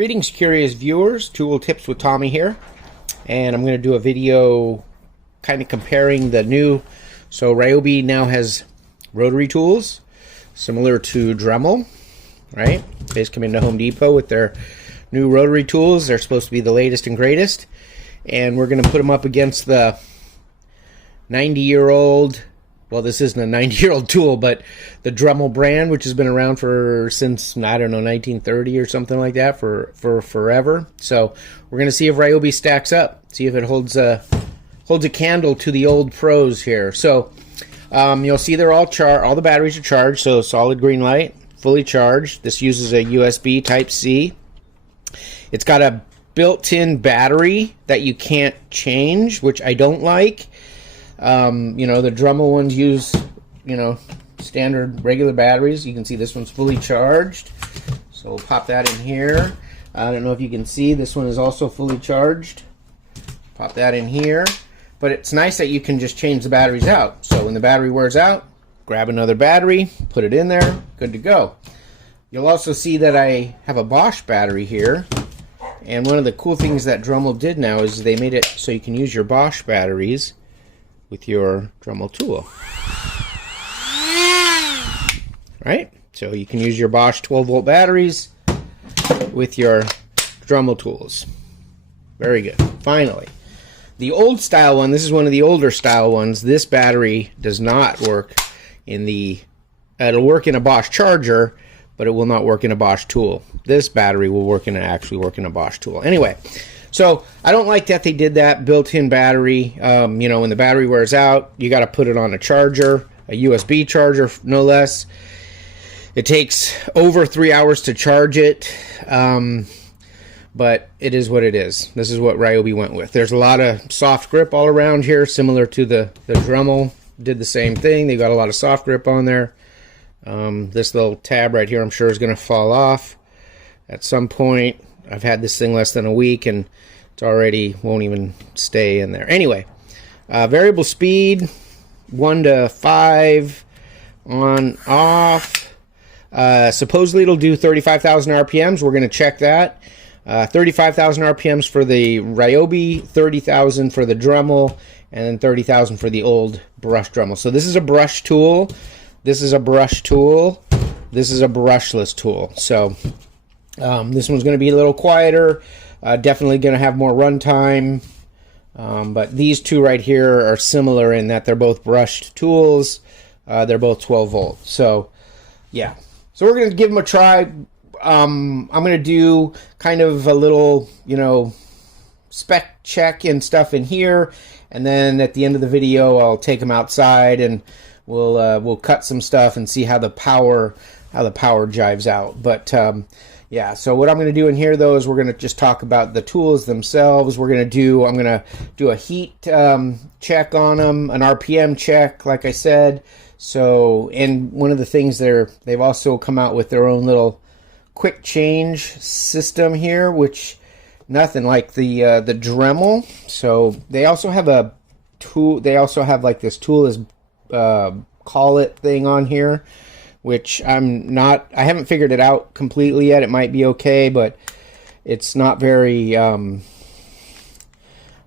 Greetings, curious viewers. Tool Tips with Tommy here, and I'm going to do a video kind of comparing the new. So Ryobi now has rotary tools similar to Dremel, right? They just come into Home Depot with their new rotary tools. They're supposed to be the latest and greatest, and we're going to put them up against the 90-year-old. Well, this isn't a 90-year-old tool, but the Dremel brand, which has been around since, I don't know, 1930 or something like that, for forever. So we're going to see if Ryobi stacks up, see if it holds a candle to the old pros here. So you'll see they're all the batteries are charged, so solid green light, fully charged. This uses a USB Type-C. It's got a built-in battery that you can't change, which I don't like. The Dremel ones use, standard regular batteries. You can see this one's fully charged. So we'll pop that in here. I don't know if you can see, this one is also fully charged. Pop that in here. But it's nice that you can just change the batteries out. So when the battery wears out, grab another battery, put it in there, good to go. You'll also see that I have a Bosch battery here. And one of the cool things that Dremel did now is they made it so you can use your Bosch batteries with your Dremel tool. Right? So you can use your Bosch 12-volt batteries with your Dremel tools. Very good. Finally. The old style one, this is one of the older style ones, this battery does not work it'll work in a Bosch charger, but it will not work in a Bosch tool. This battery will actually work in a Bosch tool. Anyway, so I don't like that they did that built-in battery. When the battery wears out, you got to put it on a charger, a USB charger, no less. It takes over 3 hours to charge it, but it is what it is. This is what Ryobi went with. There's a lot of soft grip all around here, similar to the Dremel. Did the same thing. They got a lot of soft grip on there. This little tab right here, I'm sure, is going to fall off at some point. I've had this thing less than a week, and it's already won't even stay in there. Anyway, variable speed, 1 to 5, on, off. Supposedly it'll do 35,000 RPMs. We're going to check that. 35,000 RPMs for the Ryobi, 30,000 for the Dremel, and then 30,000 for the old brush Dremel. So this is a brush tool. This is a brush tool. This is a brushless tool. So this one's going to be a little quieter. Definitely going to have more runtime. But these two right here are similar in that they're both brushed tools. They're both 12 volt. So yeah. So we're going to give them a try. I'm going to do kind of a little, spec check and stuff in here. And then at the end of the video, I'll take them outside and we'll cut some stuff and see how the power jives out. But yeah, so what I'm going to do in here, though, is we're going to just talk about the tools themselves. I'm going to do a heat check on them, an RPM check, like I said. So, and one of the things they've also come out with their own little quick change system here, which nothing like the Dremel. So they also have a tool. They also have like this tool is call it thing on here, which I haven't figured it out completely yet. It might be okay, but it's not very, I've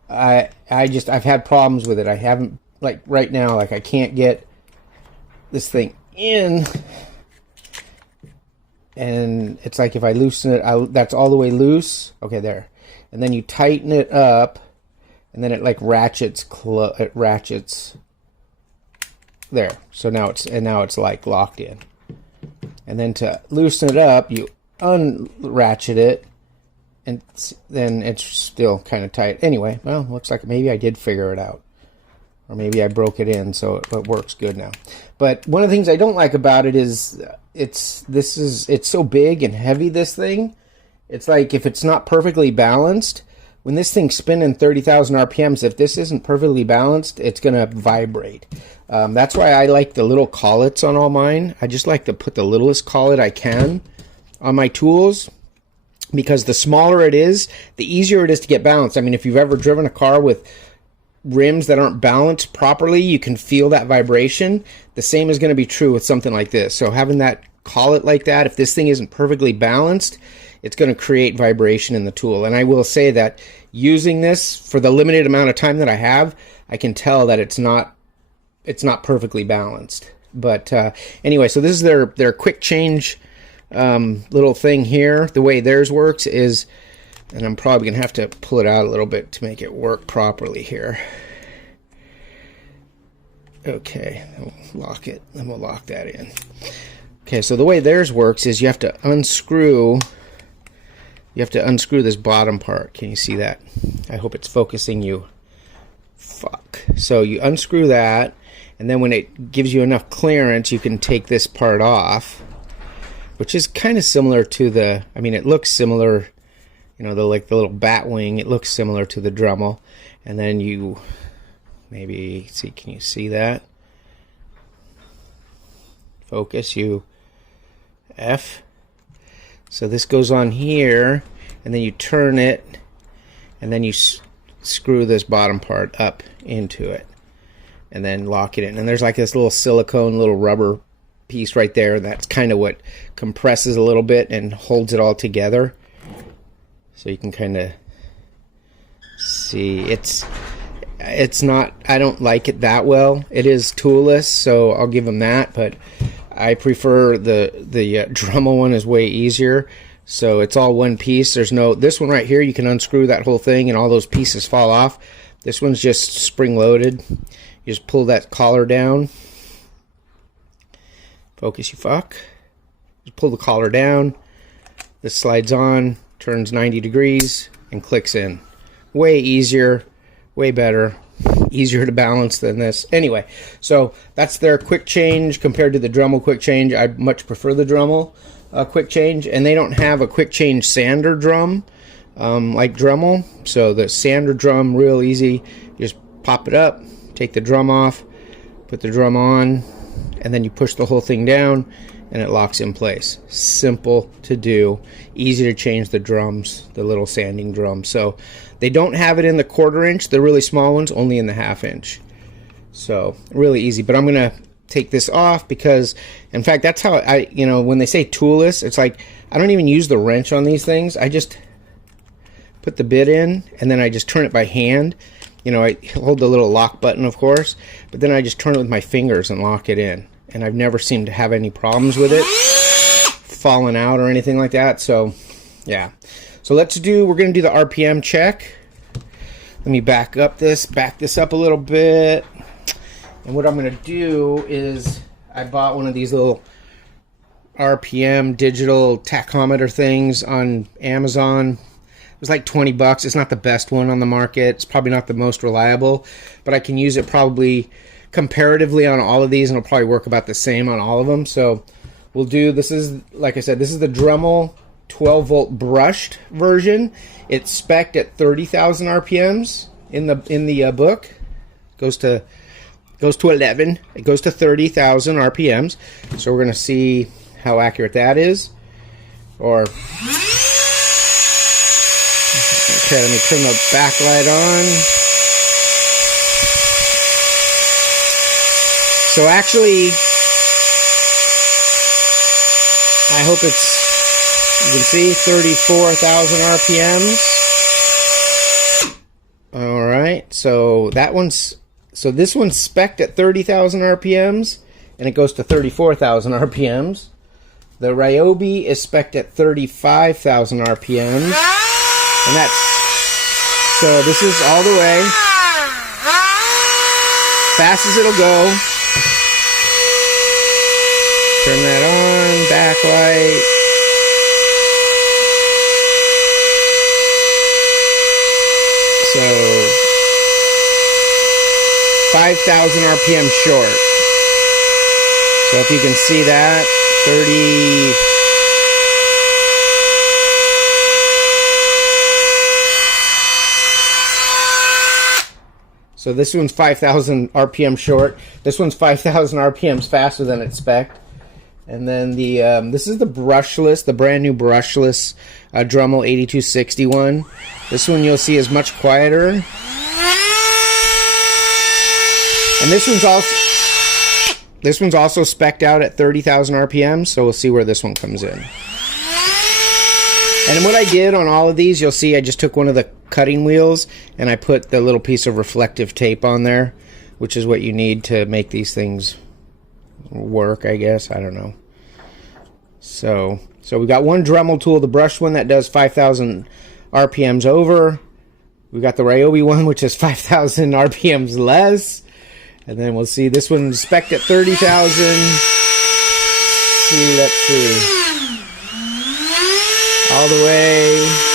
had problems with it. I haven't, like right now, like I can't get this thing in, and it's like if I loosen it, that's all the way loose. Okay, there. And then you tighten it up, and then it like ratchets, there. So now it's like locked in. And then to loosen it up, you unratchet it, and then it's still kind of tight. Anyway, well, looks like maybe I did figure it out. Or maybe I broke it in, so it works good now. But one of the things I don't like about it is it's so big and heavy, this thing. It's like if it's not perfectly balanced, when this thing's spinning 30,000 RPMs, if this isn't perfectly balanced, it's going to vibrate. That's why I like the little collets on all mine. I just like to put the littlest collet I can on my tools, because the smaller it is, the easier it is to get balanced. I mean, if you've ever driven a car with rims that aren't balanced properly, you can feel that vibration. The same is going to be true with something like this. So having that collet like that, if this thing isn't perfectly balanced, it's going to create vibration in the tool. And I will say that using this for the limited amount of time that I have, I can tell that it's not perfectly balanced. But anyway, so this is their quick change little thing here. The way theirs works is, and I'm probably going to have to pull it out a little bit to make it work properly here. Okay, we'll lock it, and we'll lock that in. Okay, so the way theirs works is you have to unscrew this bottom part. Can you see that? I hope it's focusing you. Fuck. So you unscrew that, and then when it gives you enough clearance, you can take this part off, which is kind of similar to the, I mean, it looks similar, you know, like the little bat wing, it looks similar to the Dremel. And then you, maybe, see, can you see that? Focus, you, F. So this goes on here, and then you turn it, and then you screw this bottom part up into it, and then lock it in. And there's like this little silicone, little rubber piece right there. That's kind of what compresses a little bit and holds it all together. So you can kind of see it's not, I don't like it that well. It is toolless, so I'll give them that, but I prefer the Dremel one is way easier. So it's all one piece. There's no, this one right here, you can unscrew that whole thing and all those pieces fall off. This one's just spring loaded. You just pull that collar down. Focus, you fuck. Just pull the collar down. This slides on, turns 90 degrees, and clicks in. Way easier, way better, easier to balance than this. Anyway, so that's their quick change compared to the Dremel quick change. I much prefer the Dremel quick change, and they don't have a quick change sander drum like Dremel. So the sander drum, real easy. You just pop it up, take the drum off, put the drum on, and then you push the whole thing down and it locks in place. Simple to do, easy to change the drums, the little sanding drums. So they don't have it in the 1/4 inch, the really small ones, only in the 1/2 inch. So really easy, but I'm gonna take this off because, in fact, that's how I, you know, when they say toolless, it's like I don't even use the wrench on these things. I just put the bit in and then I just turn it by hand. You know, I hold the little lock button, of course, but then I just turn it with my fingers and lock it in. And I've never seemed to have any problems with it falling out or anything like that. So yeah, so we're going to do the RPM check. Let me back this up a little bit. And what I'm going to do is, I bought one of these little RPM digital tachometer things on Amazon. It was like 20 bucks. It's not the best one on the market. It's probably not the most reliable, but I can use it probably comparatively on all of these, and it'll probably work about the same on all of them. So we'll do, this is, like I said, this is the Dremel 12 volt brushed version. It's spec'd at 30,000 RPMs in the book. Goes to 11. It goes to 30,000 RPMs. So we're going to see how accurate that is. Or okay, let me turn the backlight on. So actually, I hope it's, you can see 34,000 RPMs. All right, so this one's spec'd at 30,000 RPMs, and it goes to 34,000 RPMs. The Ryobi is spec'd at 35,000 RPMs, and that's, so this is all the way, fast as it'll go. Turn that on, backlight. So 5,000 RPM short. So if you can see that, 30. So this one's 5,000 RPM short. This one's 5,000 RPMs faster than it's spec'd. And then the this is the brushless, the brand new brushless Dremel 8261. This one you'll see is much quieter. And this one's also spec'd out at 30,000 RPM. So we'll see where this one comes in. And what I did on all of these, you'll see I just took one of the cutting wheels and I put the little piece of reflective tape on there, which is what you need to make these things work, I guess. I don't know. So we got one Dremel tool, the brush one that does 5,000 RPMs over. We got the Ryobi one, which is 5,000 RPMs less. And then we'll see this one spec'd at 30,000. Let's see. All the way.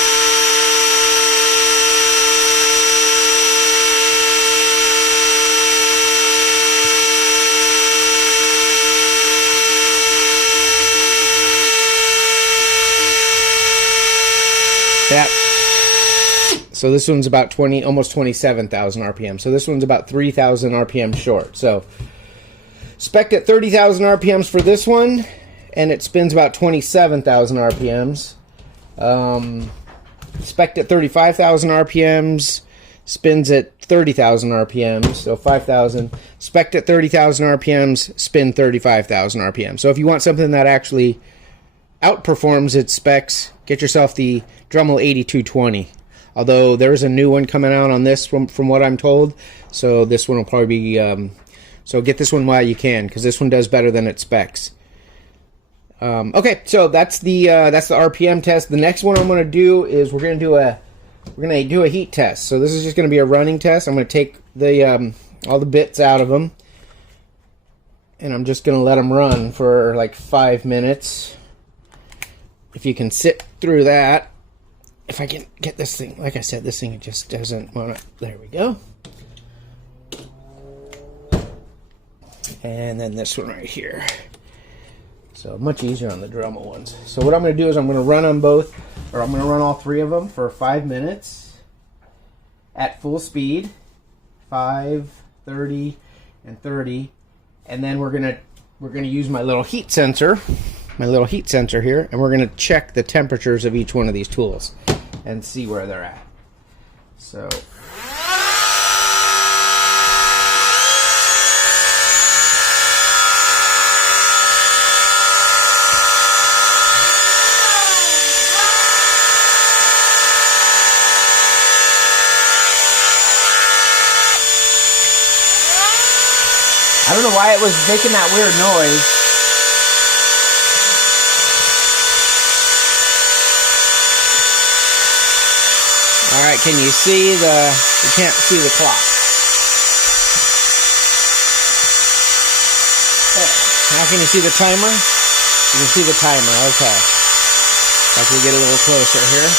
So this one's about almost 27,000 RPM. So this one's about 3,000 RPM short. So spec'd at 30,000 RPMs for this one, and it spins about 27,000 RPMs. Spec'd at 35,000 RPMs, spins at 30,000 RPMs, so 5,000. Spec'd at 30,000 RPMs, spin 35,000 RPMs. So if you want something that actually outperforms its specs, get yourself the Dremel 8220. Although there's a new one coming out on this from what I'm told, so this one will probably be so get this one while you can, because this one does better than its specs. Okay, so that's the RPM test. The next one I'm going to do is we're going to do a heat test. So this is just going to be a running test. I'm going to take the all the bits out of them, and I'm just going to let them run for like 5 minutes. If you can sit through that. If I can get this thing, like I said, this thing just doesn't want to. There we go. And then this one right here. So much easier on the Dremel ones. So what I'm going to do is I'm going to run them both, or I'm going to run all three of them for 5 minutes at full speed, 5, 30, and 30, and then we're going to use my little heat sensor here, and we're going to check the temperatures of each one of these tools and see where they're at. So I don't know why it was making that weird noise. Alright, can you see you can't see the clock. Now can you see the timer? You can see the timer, okay. Like we get a little closer here.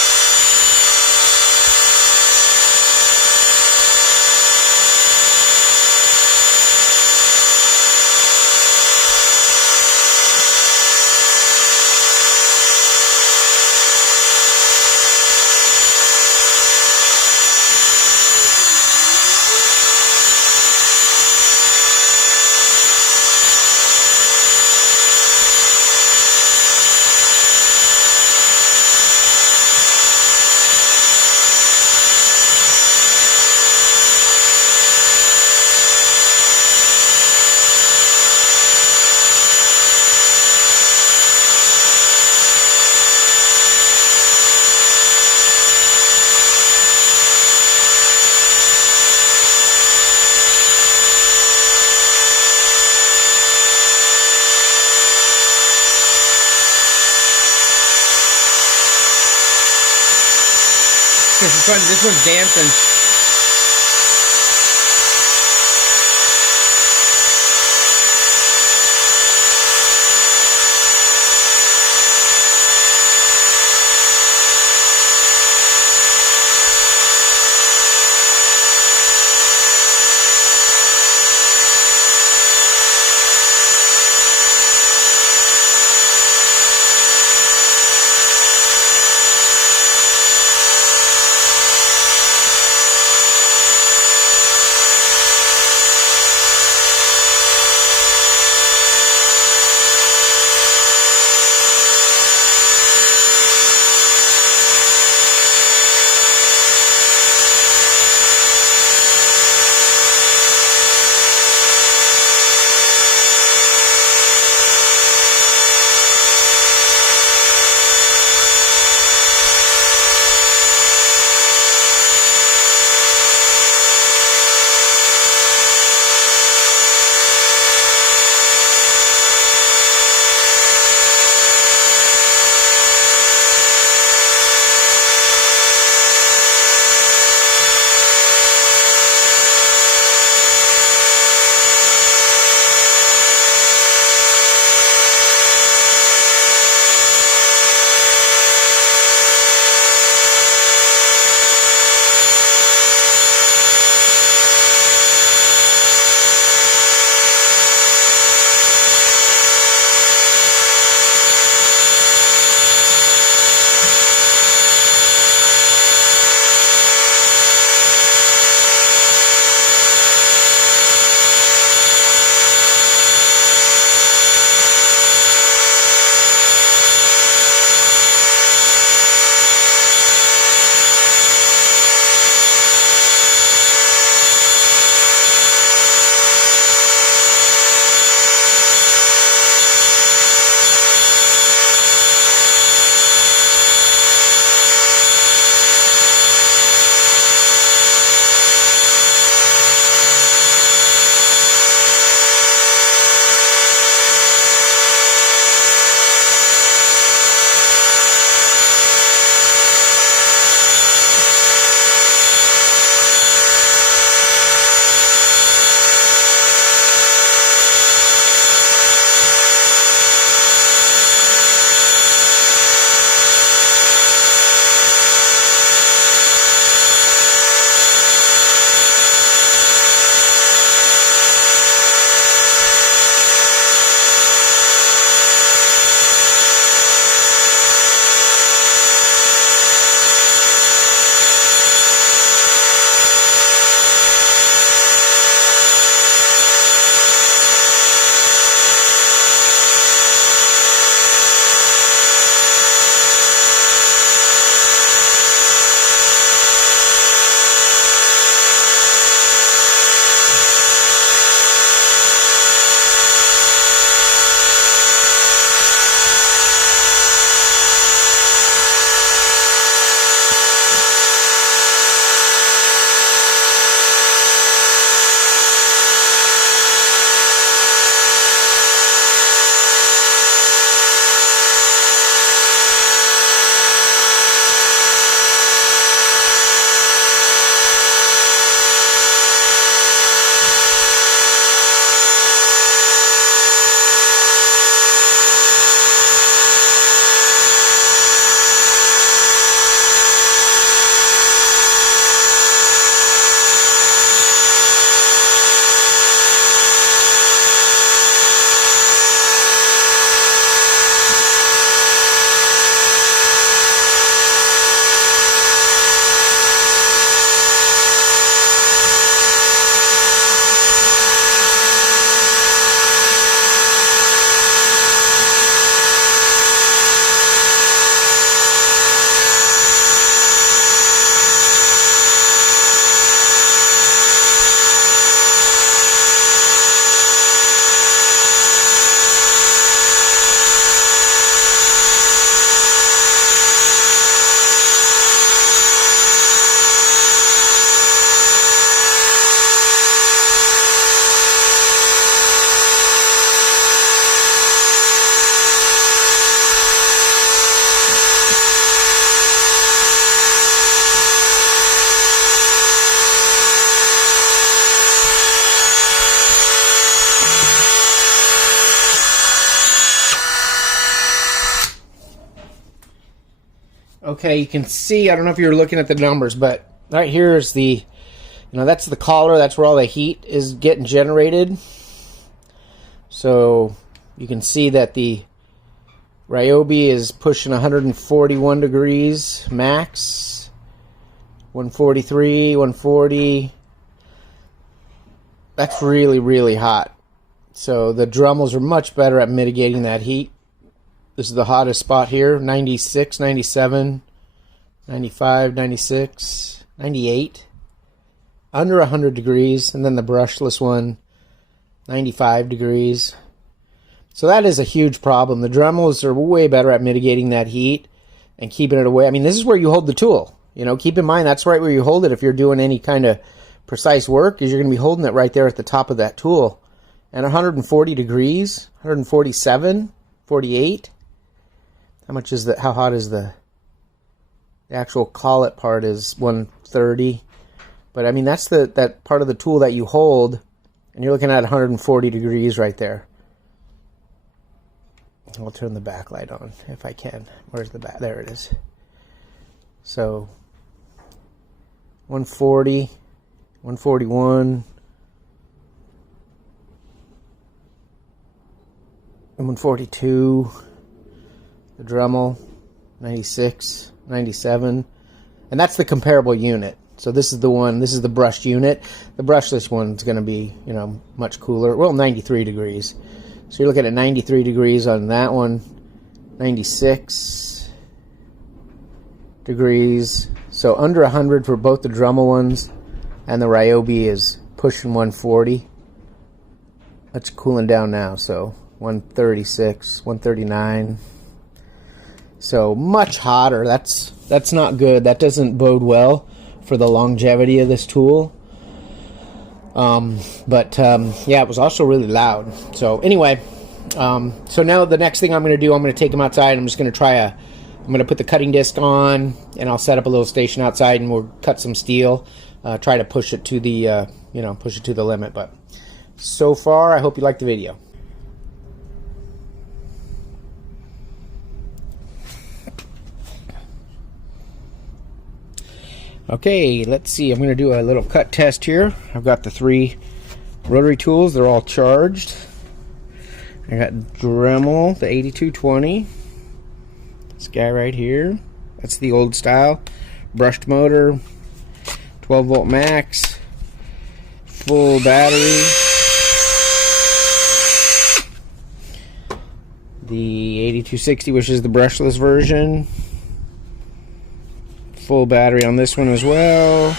This one's dancing. Okay, you can see, I don't know if you're looking at the numbers, but right here is the, that's the collar. That's where all the heat is getting generated. So you can see that the Ryobi is pushing 141 degrees max, 143, 140. That's really, really hot. So the Dremels are much better at mitigating that heat. This is the hottest spot here, 96, 97, 95, 96, 98. Under 100 degrees. And then the brushless one, 95 degrees. So that is a huge problem. The Dremels are way better at mitigating that heat and keeping it away. I mean, this is where you hold the tool. Keep in mind, that's right where you hold it if you're doing any kind of precise work, is you're going to be holding it right there at the top of that tool. And 140 degrees, 147, 48. How much is that? How hot is the actual collet part? Is 130. But I mean, that's that part of the tool that you hold, and you're looking at 140 degrees right there. I'll turn the backlight on if I can. Where's the back? There it is. So 140, 141, and 142. The Dremel, 96, 97, and that's the comparable unit. So this is the one, this is the brushed unit. The brushless one's going to be, much cooler. Well, 93 degrees. So you're looking at 93 degrees on that one, 96 degrees. So under 100 for both the Dremel ones, and the Ryobi is pushing 140. That's cooling down now, so 136, 139. So much hotter. That's not good. That doesn't bode well for the longevity of this tool. Yeah, it was also really loud. So anyway, so now the next thing I'm going to do, I'm going to take them outside. I'm just going to I'm going to put the cutting disc on, and I'll set up a little station outside, and we'll cut some steel. Try to push it to the, push it to the limit. But so far, I hope you liked the video. Okay, let's see. I'm going to do a little cut test here. I've got the 3 rotary tools. They're all charged. I got Dremel, the 8220. This guy right here. That's the old style. Brushed motor. 12 volt max. Full battery. The 8260, which is the brushless version. Full battery on this one as well.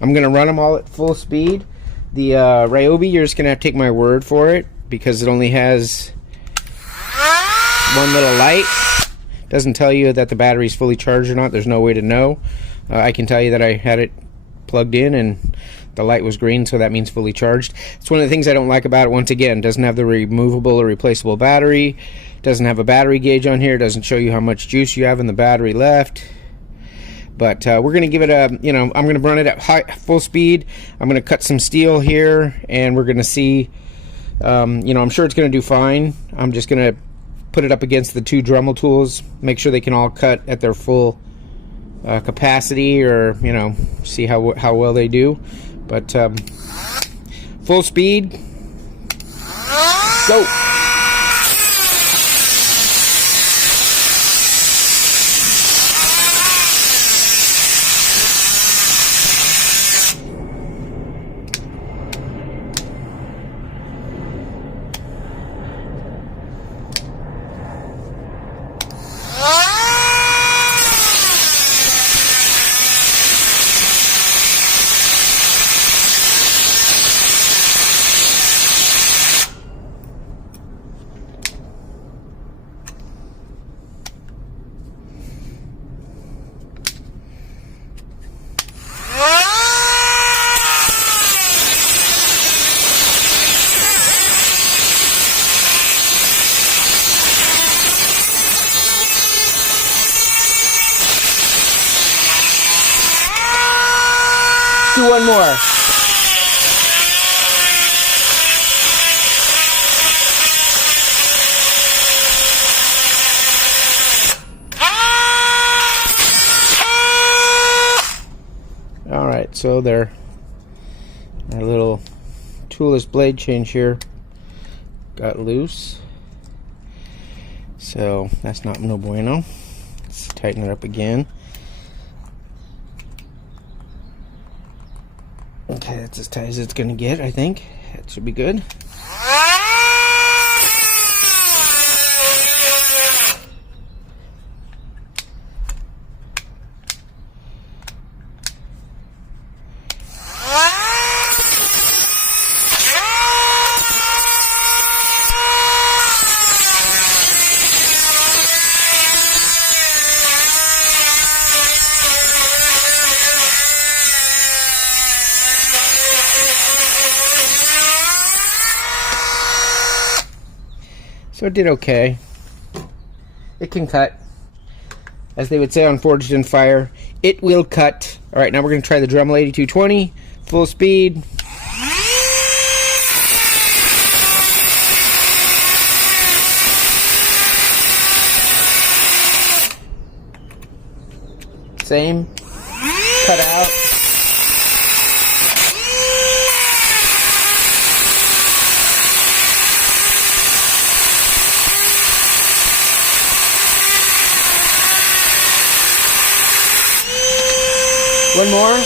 I'm going to run them all at full speed. The Ryobi, you're just going to have to take my word for it, because it only has one little light. Doesn't tell you that the battery's fully charged or not. There's no way to know. I can tell you that I had it plugged in and the light was green, so that means fully charged. It's one of the things I don't like about it. Once again, it doesn't have the removable or replaceable battery. Doesn't have a battery gauge on here. Doesn't show you how much juice you have in the battery left. But we're going to give it a, I'm going to run it at full speed. I'm going to cut some steel here, and we're going to see, I'm sure it's going to do fine. I'm just going to put it up against the 2 Dremel tools, make sure they can all cut at their full capacity, or, see how well they do. But full speed, go! Do one more. also our little toolless blade change here got loose, so that's not no bueno. Let's tighten it up again. Okay, that's as tight as it's gonna get, I think. That should be good. So it did okay. It can cut. As they would say on Forged in Fire, it will cut. Alright, now we're going to try the Dremel 8220, full speed. Same. Cut out. One more.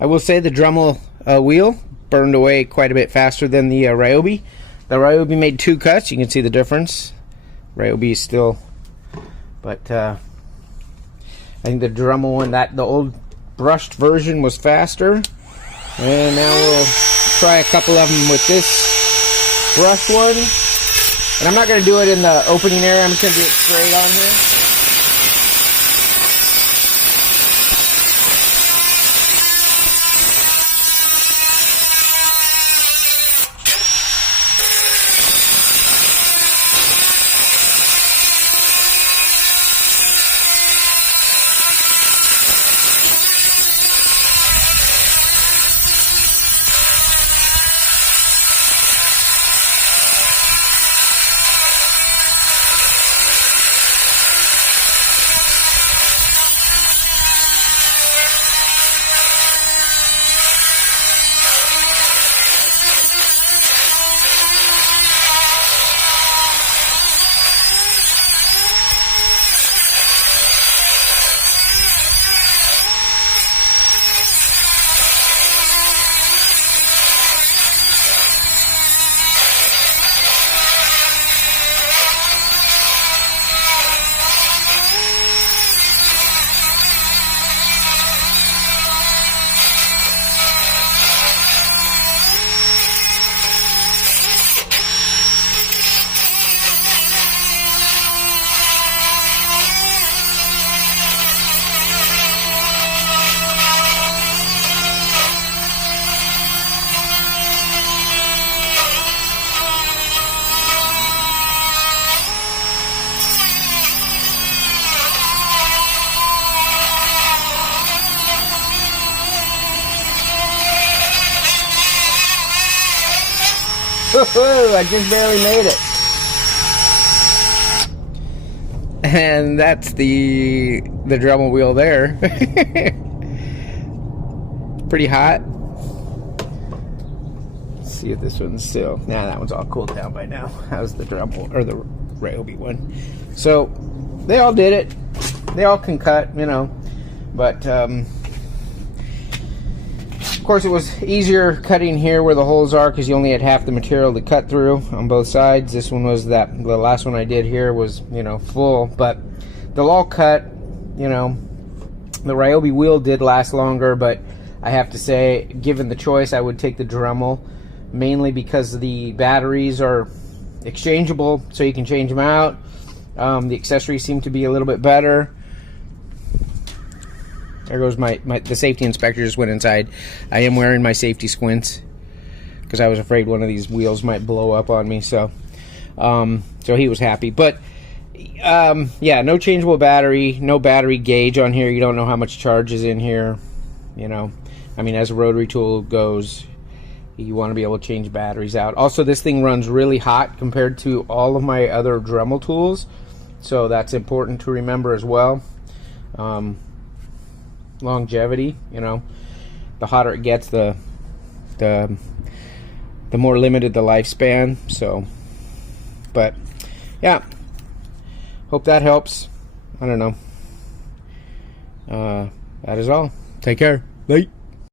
I will say the Dremel wheel burned away quite a bit faster than the Ryobi. The Ryobi made 2 cuts. You can see the difference. Ryobi is still, but I think the Dremel one, the old brushed version, was faster. And now we'll try a couple of them with this brushed one. And I'm not going to do it in the opening area. I'm just going to do it straight on here. I just barely made it. And that's the Dremel wheel there. Pretty hot. Let's see if this one's still. Nah, that one's all cooled down by now. How's the Dremel or the Ryobi one? So they all did it. They all can cut, you know. But of course, it was easier cutting here where the holes are because you only had half the material to cut through on both sides. This one was the last one I did here was, you know, full, but they'll all cut, you know. The Ryobi wheel did last longer, but I have to say, given the choice, I would take the Dremel, mainly because the batteries are exchangeable, so you can change them out. The accessories seem to be a little bit better. There goes the safety inspector just went inside. I am wearing my safety squints because I was afraid one of these wheels might blow up on me. So, so he was happy. But yeah, no changeable battery, no battery gauge on here. You don't know how much charge is in here. You know, I mean, as a rotary tool goes, you want to be able to change batteries out. Also, this thing runs really hot compared to all of my other Dremel tools, so that's important to remember as well. Longevity, you know, the hotter it gets, the more limited the lifespan. So, but yeah, hope that helps. I don't know. That is all. Take care. Bye.